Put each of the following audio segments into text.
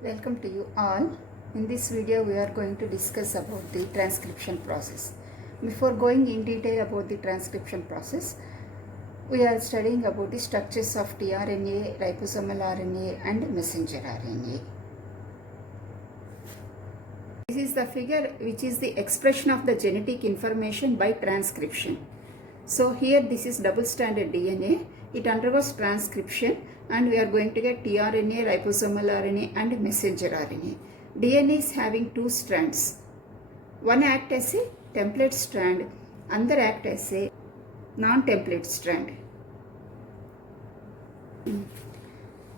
Welcome to you all. In this video we are going to discuss about the transcription process. Before going in detail about the transcription process, we are studying about the structures of tRNA, ribosomal RNA and messenger RNA. This is the figure which is the expression of the genetic information by transcription. So here this is double-stranded DNA. It undergoes transcription and we are going to get tRNA, ribosomal RNA and messenger RNA. DNA is having two strands. One acts as a template strand, another acts as a non-template strand.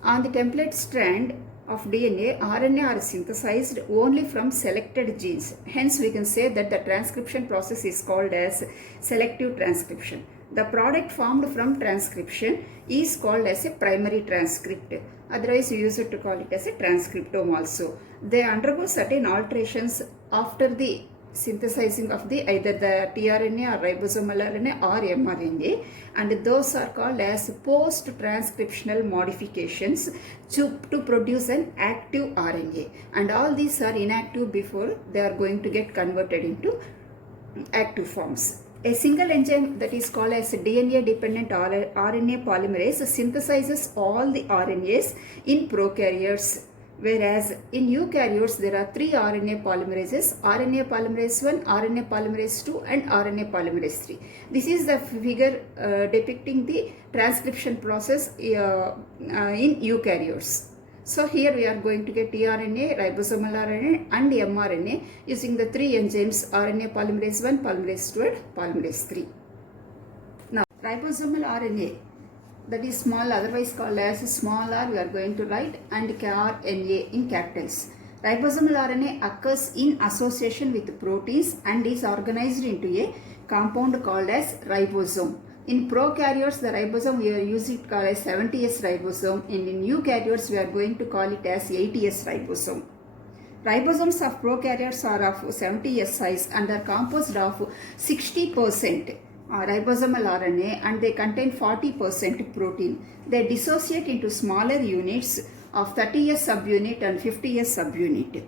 On the template strand of DNA, RNA are synthesized only from selected genes. Hence, we can say that the transcription process is called as selective transcription. The product formed from transcription is called as a primary transcript. Otherwise, we use it to call it as a transcriptome also. They undergo certain alterations after the synthesizing of the either the tRNA or ribosomal RNA or mRNA, and those are called as post-transcriptional modifications to produce an active RNA, and all these are inactive before they are going to get converted into active forms. A single enzyme that is called as DNA dependent RNA polymerase synthesizes all the RNAs in prokaryotes, whereas in eukaryotes there are three RNA polymerases: RNA polymerase 1, RNA polymerase 2 and RNA polymerase 3. This is the figure depicting the transcription process in eukaryotes. So here we are going to get tRNA, ribosomal RNA and mRNA using the three enzymes RNA polymerase 1, polymerase 2 and polymerase 3. Now ribosomal RNA, that is small, otherwise called as small r, we are going to write, and RNA in capitals. Ribosomal RNA occurs in association with proteins and is organized into a compound called as ribosome. In prokaryotes, the ribosome we are using it called as 70S ribosome, and in eukaryotes we are going to call it as 80S ribosome. Ribosomes of prokaryotes are of 70S size and are composed of 60% ribosomal RNA and they contain 40% protein. They dissociate into smaller units of 30S subunit and 50S subunit.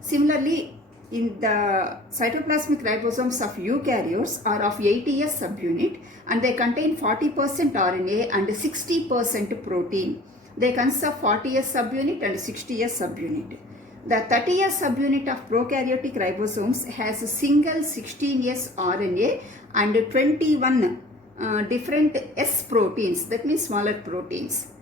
Similarly, in the cytoplasmic ribosomes of eukaryotes are of 80S subunit and they contain 40% RNA and 60% protein. They consist of 40S subunit and 60S subunit. The 30S subunit of prokaryotic ribosomes has a single 16S RNA and 21 different S proteins, that means smaller proteins.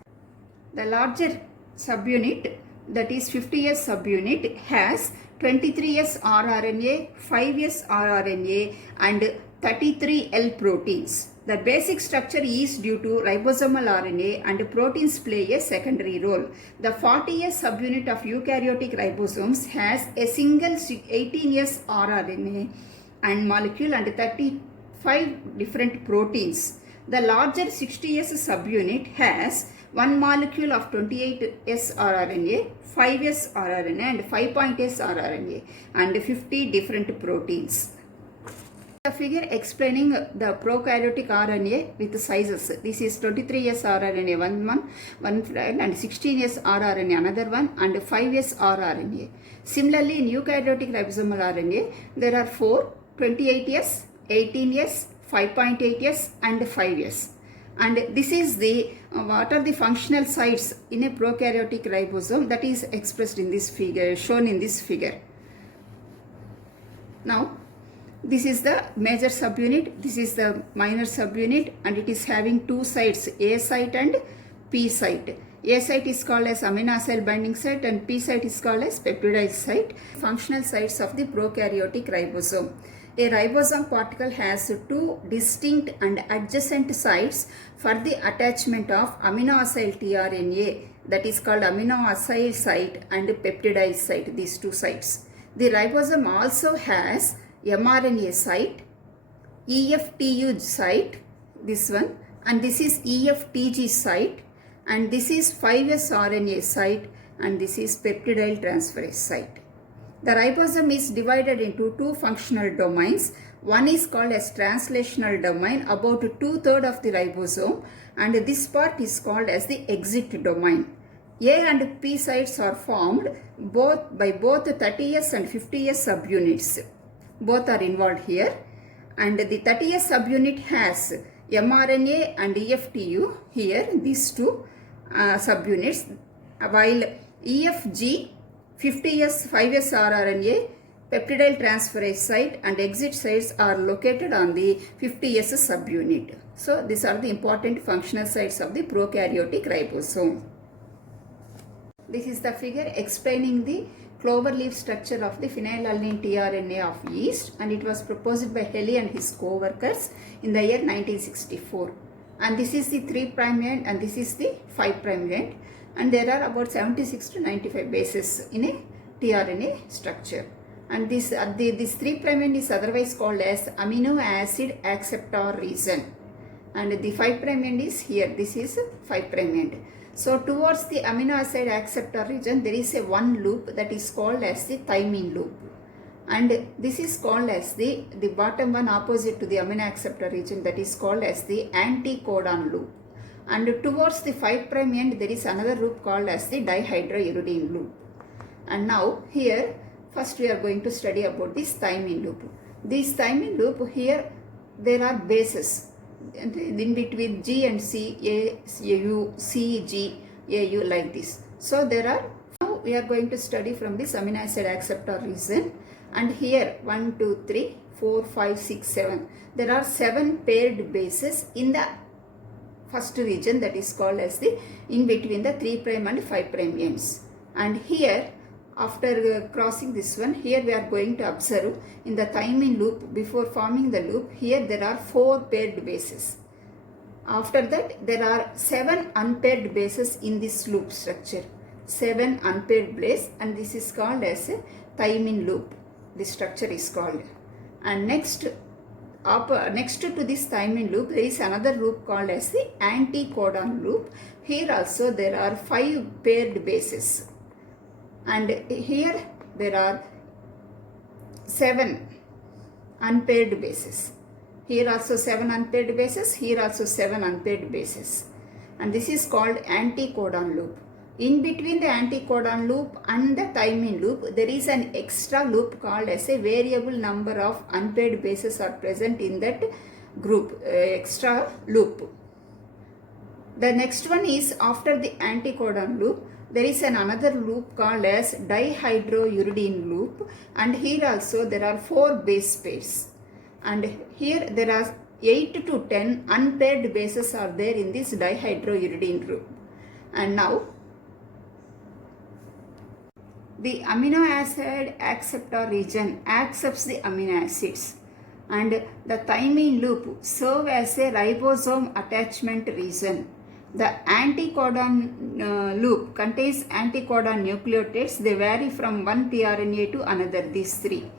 The larger subunit, that is 50S subunit, has 23S rRNA, 5S rRNA and 33L proteins. The basic structure is due to ribosomal RNA and proteins play a secondary role. The 40S subunit of eukaryotic ribosomes has a single 18S rRNA and molecule and 35 different proteins. The larger 60S subunit has one molecule of 28S rRNA, 5S rRNA and 5.S rRNA and 50 different proteins. The figure explaining the prokaryotic RNA with sizes. This is 23S rRNA one fragment and 16S rRNA another one and 5S rRNA. Similarly, in eukaryotic ribosomal RNA, there are 4, 28S, 18S, 5.8S and 5S. And this is the what are the functional sites in a prokaryotic ribosome, that is expressed in this figure, shown in this figure. Now, this is the major subunit, this is the minor subunit, and it is having two sites, A site and P site. A site is called as amino acid binding site and P site is called as peptidase site. Functional sites of the prokaryotic ribosome. A ribosome particle has two distinct and adjacent sites for the attachment of amino acyl tRNA, that is called amino acyl site and peptidase site, these two sites. The ribosome also has mRNA site, EFTU site, this one, and this is EFTG site, and this is 5S RNA site, and this is peptidyl transferase site. The ribosome is divided into two functional domains. One is called as translational domain, about 2/3 of the ribosome, and this part is called as the exit domain. A and P sites are formed by both 30S and 50S subunits. Both are involved here. And the 30S subunit has mRNA and EFTU here, these two subunits, while EFG, 50S, 5S rRNA, peptidyl transferase site and exit sites are located on the 50S subunit. So these are the important functional sites of the prokaryotic ribosome. This is the figure explaining the cloverleaf structure of the phenylalanine tRNA of yeast, and it was proposed by Helly and his co-workers in the year 1964. And this is the 3' end and this is the 5' end, and there are about 76 to 95 bases in a tRNA structure. And this 3' end is otherwise called as amino acid acceptor region, and the 5' end is here, this is 5' end. So towards the amino acid acceptor region there is a one loop that is called as the thymine loop, and this is called as the bottom one opposite to the amino acceptor region, that is called as the anticodon loop. And towards the 5' end there is another loop called as the dihydrouridine loop. And now here first we are going to study about this thymine loop. This thymine loop, here there are bases in between G and C, A, U, C, G, A, U, like this. So there are, now we are going to study from this amino acid acceptor region, and here 1, 2, 3, 4, 5, 6, 7. There are 7 paired bases in the first region, that is called as the in between the 3' and 5' ends. And here after crossing this one, here we are going to observe in the thymine loop, before forming the loop, here there are 4 paired bases. After that there are 7 unpaired bases in this loop structure, 7 unpaired bases, and this is called as a thymine loop. This structure is called. And next to this thymine loop there is another loop called as the anticodon loop. Here also there are 5 paired bases, and here there are 7 unpaired bases. Here also 7 unpaired bases, here also 7 unpaired bases, and this is called anticodon loop. In between the anticodon loop and the thymine loop there is an extra loop called as a variable number of unpaired bases are present in that group, extra loop. The next one is after the anticodon loop there is another loop called as dihydrouridine loop, and here also there are 4 base pairs, and here there are 8 to 10 unpaired bases are there in this dihydrouridine loop. And now the amino acid acceptor region accepts the amino acids, and the thymine loop serve as a ribosome attachment region. The anticodon loop contains anticodon nucleotides. They vary from one tRNA to another, these 3.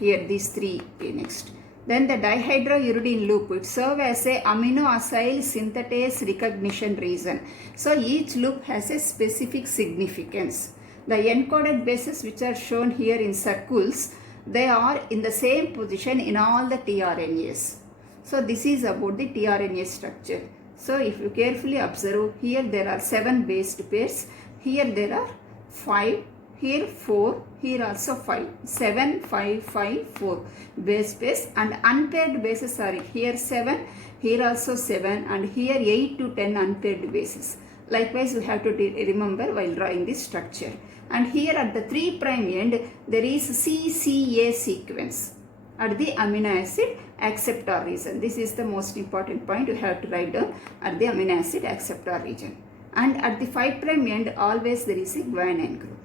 Here these 3 next. Then the dihydrouridine loop, it serves as a amino acyl synthetase recognition region. So each loop has a specific significance. The encoded bases which are shown here in circles, they are in the same position in all the tRNAs. So this is about the tRNA structure. So if you carefully observe, here there are 7 based pairs, here there are 5, here 4, here also 5, 7, 5, 5, 4 base pairs, and unpaired bases are here 7, here also 7, and here 8 to 10 unpaired bases. Likewise we have to remember while drawing this structure. And here at the 3' end there is CCA sequence at the amino acid acceptor region. This is the most important point you have to write down, at the amino acid acceptor region. And at the 5' end always there is a guanine group.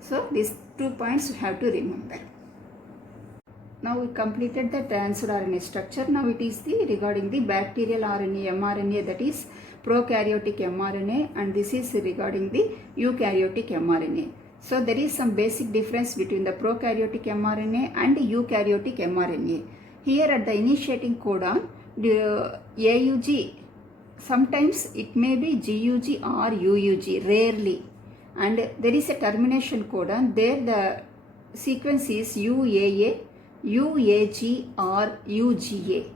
So these 2 points you have to remember. Now we completed the transfer RNA structure. Now it is regarding the bacterial RNA, mRNA, that is prokaryotic mRNA, and this is regarding the eukaryotic mRNA. So there is some basic difference between the prokaryotic mRNA and eukaryotic mRNA. Here at the initiating codon, the AUG, sometimes it may be GUG or UUG, rarely. And there is a termination codon, there the sequence is UAA, UAG or UGA.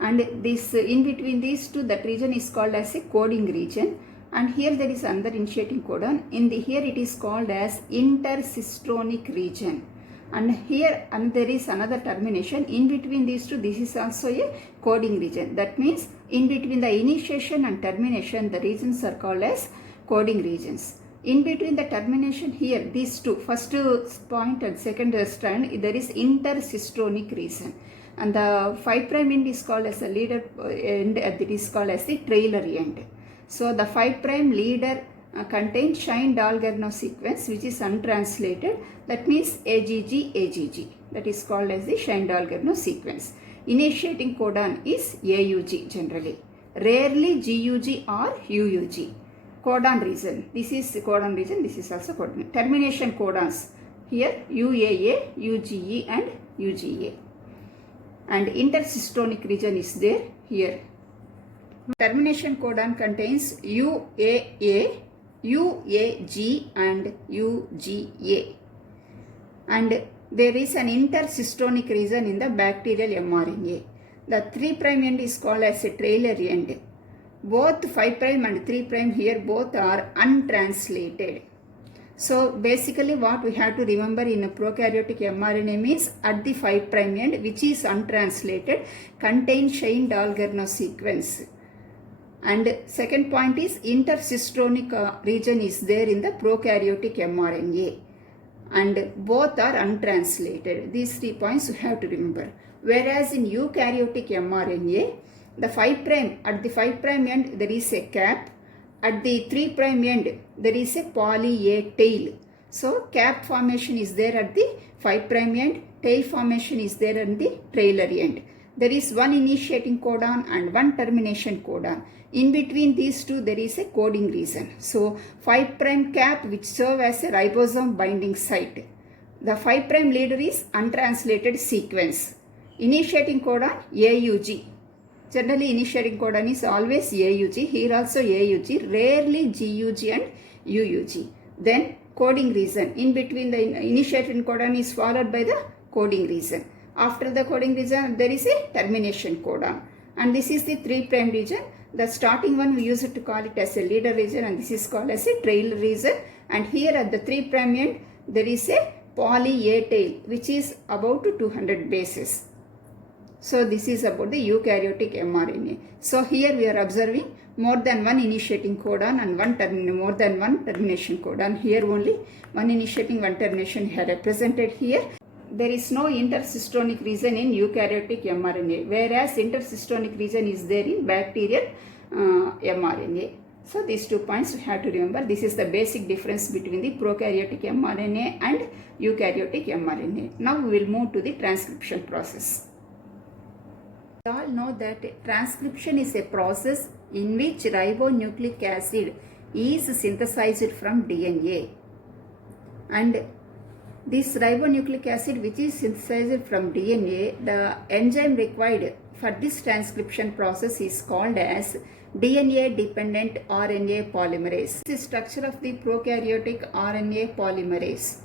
And this in between these two, that region is called as a coding region. And here there is another initiating codon. In the here it is called as intercistronic region. And here and there is another termination. In between these two, this is also a coding region. That means in between the initiation and termination, the regions are called as coding regions. In between the termination here, these two, first point and second strand, there is intercistronic region. And the 5' end is called as the leader end, it is called as the trailer end. So the 5' leader contains Shine-Dalgarno sequence, which is untranslated. That means AGG, AGG. That is called as the Shine-Dalgarno sequence. Initiating codon is AUG generally. Rarely GUG or UUG. Codon region. This is codon region. This is also codon. Termination codons. Here UAA, UGE and UGA. And intercistonic region is there here. Termination codon contains UAA, UAG and UGA. And there is an intercistonic region in the bacterial mRNA. The 3' end is called as a trailer end. Both 5' and 3' here both are untranslated. So basically what we have to remember in a prokaryotic mRNA means at the 5' end, which is untranslated, contains Shine-Dalgarno sequence. And second point is intercistronic region is there in the prokaryotic mRNA. And both are untranslated. These 3 points you have to remember. Whereas in eukaryotic mRNA, the 5' at the 5' end there is a cap. At the 3' end there is a poly A tail. So cap formation is there at the 5' end, tail formation is there at the trailer end. There is one initiating codon and one termination codon. In between these two there is a coding region. So 5' cap which serve as a ribosome binding site. The 5' leader is untranslated sequence. Initiating codon AUG. Generally initiating codon is always AUG. Here also AUG. Rarely GUG and UUG. Then coding region. In between the initiating codon is followed by the coding region. After the coding region there is a termination codon. And this is the 3' region. The starting one we use it to call it as a leader region, and this is called as a trailer region. And here at the 3' end there is a poly A tail which is about 200 bases. So this is about the eukaryotic mRNA. So here we are observing more than one initiating codon and more than one termination codon. Here only one initiating, one termination here represented here. There is no intercistonic region in eukaryotic mRNA, whereas intercistonic region is there in bacterial mRNA. So these 2 points you have to remember. This is the basic difference between the prokaryotic mRNA and eukaryotic mRNA. Now we will move to the transcription process. We all know that transcription is a process in which ribonucleic acid is synthesized from DNA. And this ribonucleic acid which is synthesized from DNA, the enzyme required for this transcription process is called as DNA dependent RNA polymerase. This is the structure of the prokaryotic RNA polymerase,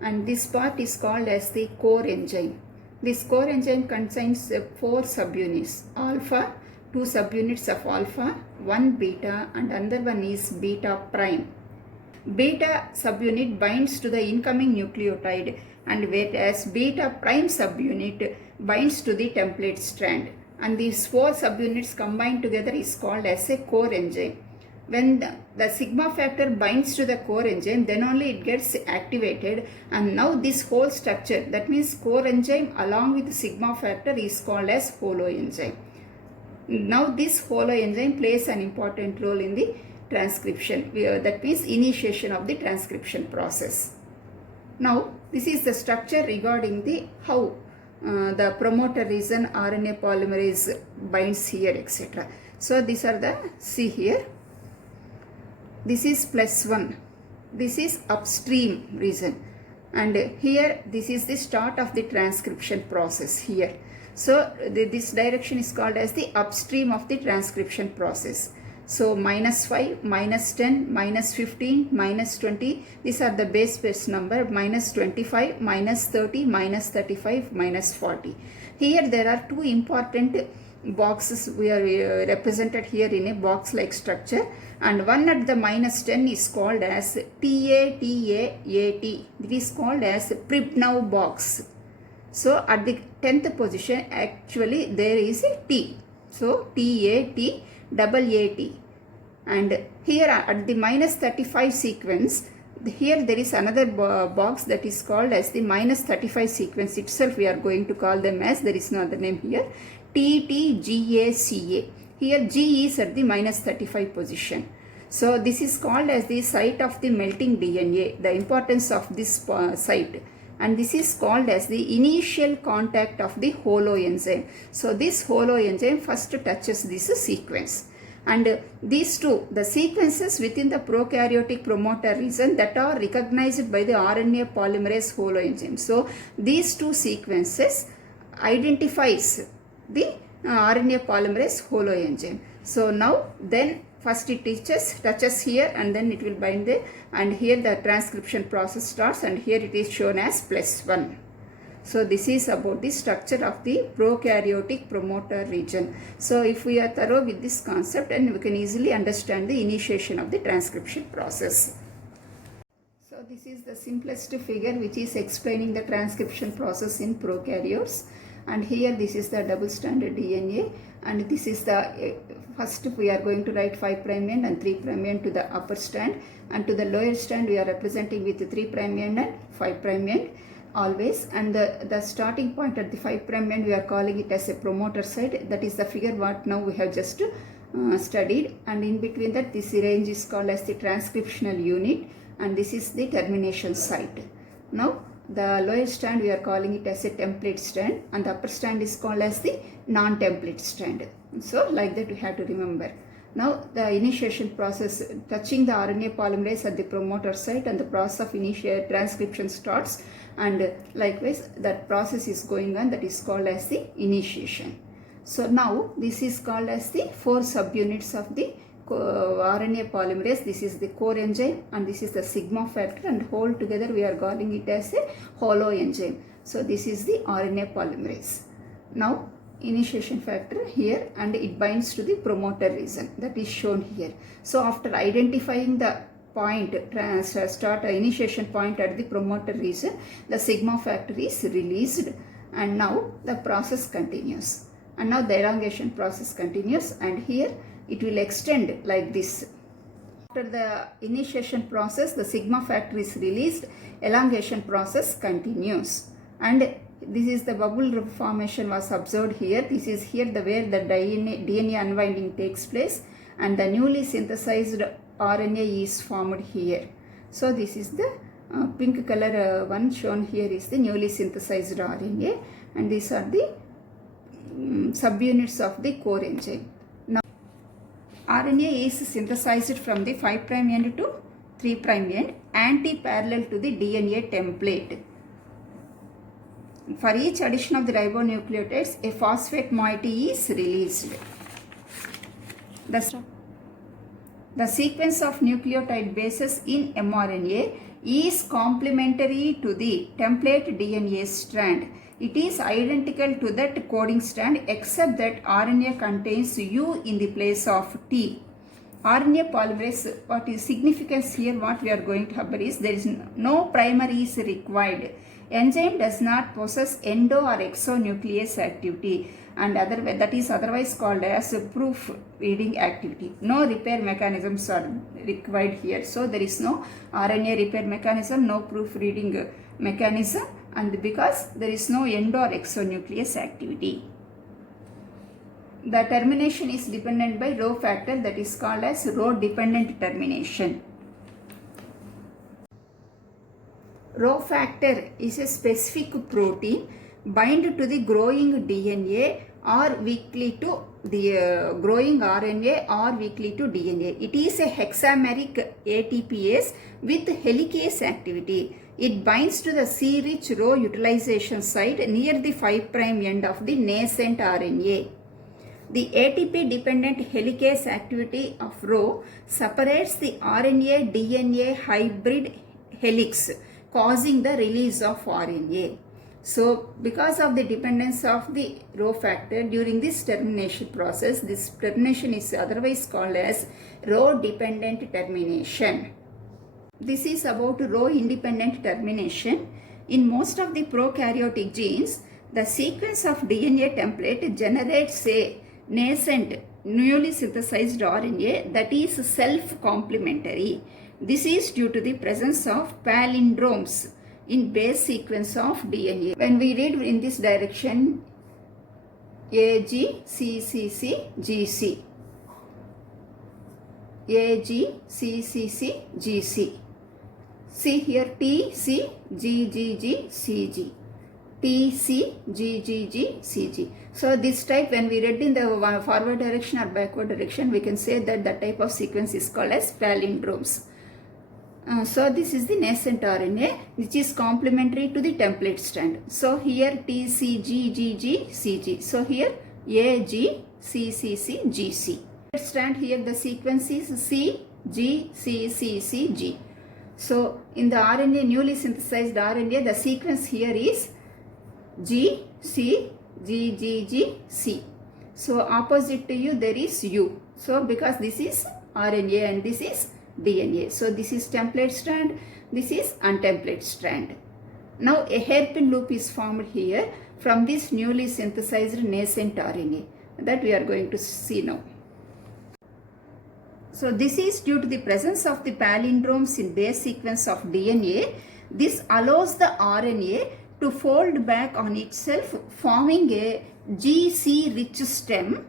and this part is called as the core enzyme. This core enzyme contains 4 subunits: alpha, 2 subunits of alpha, 1 beta and another one is beta prime. Beta subunit binds to the incoming nucleotide, and whereas beta prime subunit binds to the template strand. And these 4 subunits combined together is called as a core enzyme. When the sigma factor binds to the core enzyme, then only it gets activated, and now this whole structure, that means core enzyme along with sigma factor, is called as holoenzyme. Now this holoenzyme plays an important role in the transcription, that means initiation of the transcription process. Now this is the structure regarding the how the promoter region RNA polymerase binds here, etc. So these are the, see here, this is +1, this is upstream region, and here this is the start of the transcription process here. So this direction is called as the upstream of the transcription process. So -5, -10, -15, -20, these are the base pairs number, -25, -30, -35, -40. Here there are 2 important boxes we are represented here in a box like structure, and one at the minus 10 is called as TATAAT. It is called as Pribnow box. So at the 10th position actually there is a T. So TATAAT. And here at the minus 35 sequence, here there is another box that is called as the minus 35 sequence itself. We are going to call them as, there is no other name here, TTGACA. Here G is at the minus 35 position. So this is called as the site of the melting DNA, the importance of this site. And this is called as the initial contact of the holoenzyme. So this holoenzyme first touches this sequence. And these two, the sequences within the prokaryotic promoter region that are recognized by the RNA polymerase holoenzyme. So these two sequences identifies the RNA polymerase holoenzyme. So now then first it touches here, and then it will bind there, and here the transcription process starts, and here it is shown as +1. So this is about the structure of the prokaryotic promoter region. So if we are thorough with this concept, and we can easily understand the initiation of the transcription process. So this is the simplest figure which is explaining the transcription process in prokaryotes. And here this is the double stranded DNA, and this is the first we are going to write 5' end and 3' end to the upper strand, and to the lower strand we are representing with 3' end and 5' end always. And the starting point at the 5' end we are calling it as a promoter site. That is the figure what now we have just studied, and in between that this range is called as the transcriptional unit, and this is the termination site. Now the lower strand we are calling it as a template strand, and the upper strand is called as the non-template strand. So like that we have to remember. Now the initiation process, touching the RNA polymerase at the promoter site, and the process of transcription starts, and likewise that process is going on, that is called as the initiation. So now this is called as the 4 subunits of the RNA polymerase. This is the core enzyme, and this is the sigma factor, and whole together we are calling it as a holoenzyme. So this is the RNA polymerase. Now initiation factor here, and it binds to the promoter region, that is shown here. So after identifying the point, start initiation point at the promoter region, the sigma factor is released, and now the process continues, and now the elongation process continues, and here it will extend like this. After the initiation process, the sigma factor is released, elongation process continues, and this is the bubble formation was observed here. This is here where the DNA unwinding takes place, and the newly synthesized RNA is formed here. So this is the pink color one shown here is the newly synthesized RNA, and these are the subunits of the core enzyme. Now RNA is synthesized from the 5' end to 3' end, anti-parallel to the DNA template. For each addition of the ribonucleotides, a phosphate moiety is released. The sequence of nucleotide bases in mRNA is complementary to the template DNA strand. It is identical to that coding strand, except that RNA contains U in the place of T. RNA polymerase, what is significance here, what we are going to cover is, there is no primer is required. Enzyme does not possess endo or exonuclease activity, and that is otherwise called as proof reading activity. No repair mechanisms are required here. So there is no RNA repair mechanism, no proof reading mechanism, and because there is no endo or exonuclease activity. The termination is dependent by Rho factor, that is called as Rho dependent termination. Rho factor is a specific protein bind to the growing DNA or weakly to the growing RNA or weakly to DNA. It is a hexameric ATPase with helicase activity. It binds to the C-rich Rho utilization site near the 5' end of the nascent RNA. The ATP-dependent helicase activity of Rho separates the RNA-DNA hybrid helix, causing the release of RNA. So because of the dependence of the rho factor during this termination process, this termination is otherwise called as rho dependent termination. This is about rho independent termination. In most of the prokaryotic genes, the sequence of DNA template generates a nascent newly synthesized RNA that is self-complementary. This is due to the presence of palindromes in base sequence of DNA. When we read in this direction, A, G, C, C, C, G, C. A, G, C, C, C, G, C. See here T, C, G, G, G, C, G. T, C, G, G, G, C, G. So this type, when we read in the forward direction or backward direction, we can say that the type of sequence is called as palindromes. So this is the nascent RNA which is complementary to the template strand. So here T, C, G, G, G, C, G. So here A, G, C, C, C, G, C. Strand here the sequence is C, G, C, C, C, G. So in the RNA, newly synthesized RNA, the sequence here is G, C, G, G, G, C. So opposite to U there is U. So because this is RNA and this is DNA. So this is template strand, this is untemplate strand. Now a hairpin loop is formed here from this newly synthesized nascent RNA that we are going to see now. So this is due to the presence of the palindromes in base sequence of DNA. This allows the RNA to fold back on itself, forming a GC rich stem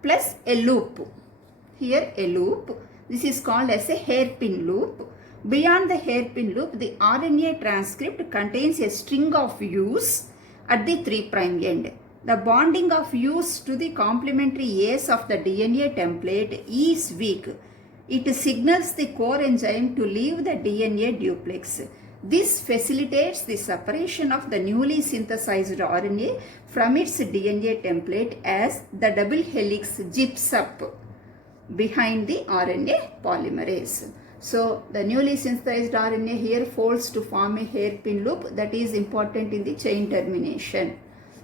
plus a loop. Here a loop. This is called as a hairpin loop. Beyond the hairpin loop, the RNA transcript contains a string of U's at the 3' end. The bonding of U's to the complementary A's of the DNA template is weak. It signals the core enzyme to leave the DNA duplex. This facilitates the separation of the newly synthesized RNA from its DNA template as the double helix zips up behind the RNA polymerase. So the newly synthesized RNA here folds to form a hairpin loop that is important in the chain termination.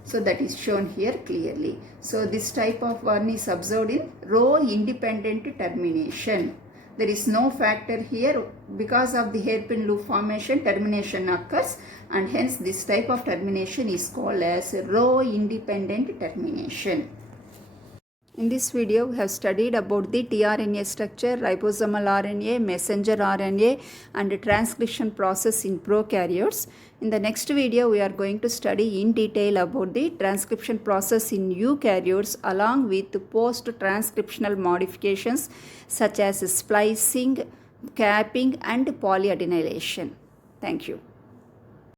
So that is shown here clearly. So this type of one is observed in rho independent termination. There is no factor here because of the hairpin loop formation, termination occurs, and hence this type of termination is called as rho independent termination. In this video, we have studied about the tRNA structure, ribosomal RNA, messenger RNA, and transcription process in prokaryotes. In the next video, we are going to study in detail about the transcription process in eukaryotes along with post-transcriptional modifications such as splicing, capping, and polyadenylation. Thank you.